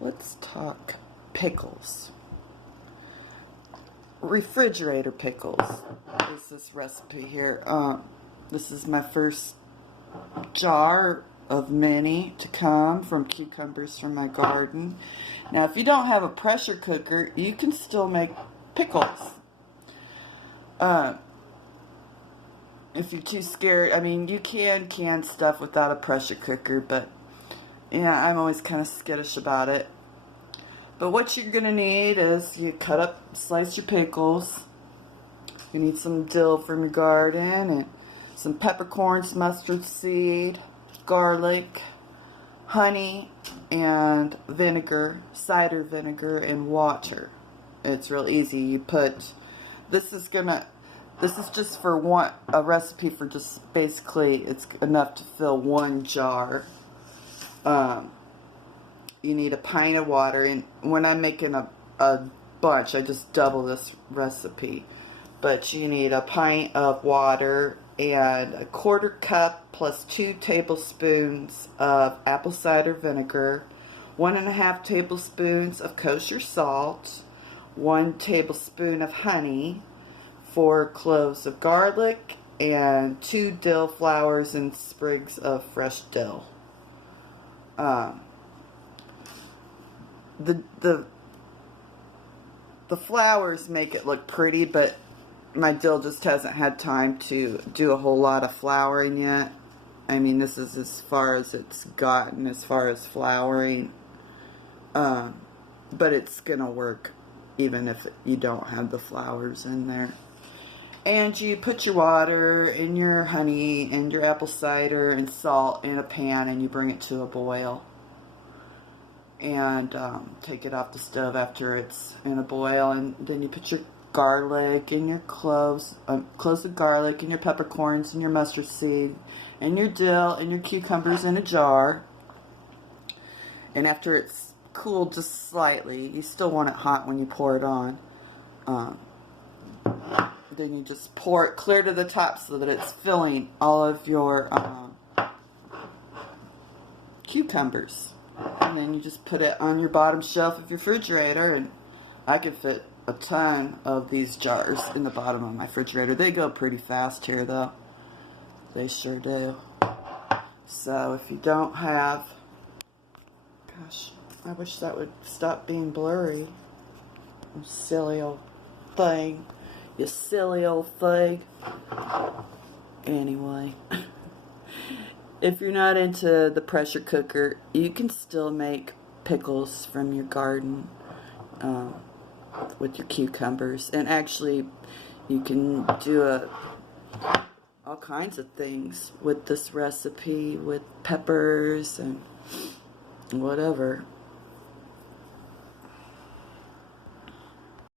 let's talk pickles. Refrigerator pickles is this recipe here. This is my first jar of many to come from cucumbers from my garden. Now, if you don't have a pressure cooker, you can still make pickles. If you're too scared, I mean, you can stuff without a pressure cooker, but yeah, I'm always kind of skittish about it. But what you're going to need is you slice your pickles. You need some dill from your garden and some peppercorns, mustard seed, garlic, honey, and vinegar, cider vinegar, and water. It's real easy. You put, this is just for a recipe for just basically, it's enough to fill one jar. You need a pint of water, and when I'm making a bunch, I just double this recipe. But you need a pint of water and a 1/4 cup plus 2 tablespoons of apple cider vinegar, 1½ tablespoons of kosher salt, 1 tablespoon of honey, 4 cloves of garlic, and 2 dill flowers and sprigs of fresh dill. The flowers make it look pretty, but my dill just hasn't had time to do a whole lot of flowering yet. I mean, this is as far as it's gotten as far as flowering. But it's gonna work even if you don't have the flowers in there. And you put your water and your honey and your apple cider and salt in a pan, and you bring it to a boil. And take it off the stove after it's in a boil, and then you put your garlic and your cloves of garlic and your peppercorns and your mustard seed and your dill and your cucumbers in a jar. And after it's cooled just slightly, you still want it hot when you pour it on. Then you just pour it clear to the top so that it's filling all of your cucumbers. And then you just put it on your bottom shelf of your refrigerator, and I could fit a ton of these jars in the bottom of my refrigerator. They go pretty fast here, though. They sure do. So if you don't have... Gosh, I wish that would stop being blurry. You silly old thing. You silly old thing. Anyway... If you're not into the pressure cooker, you can still make pickles from your garden with your cucumbers. And actually, you can do all kinds of things with this recipe, with peppers and whatever.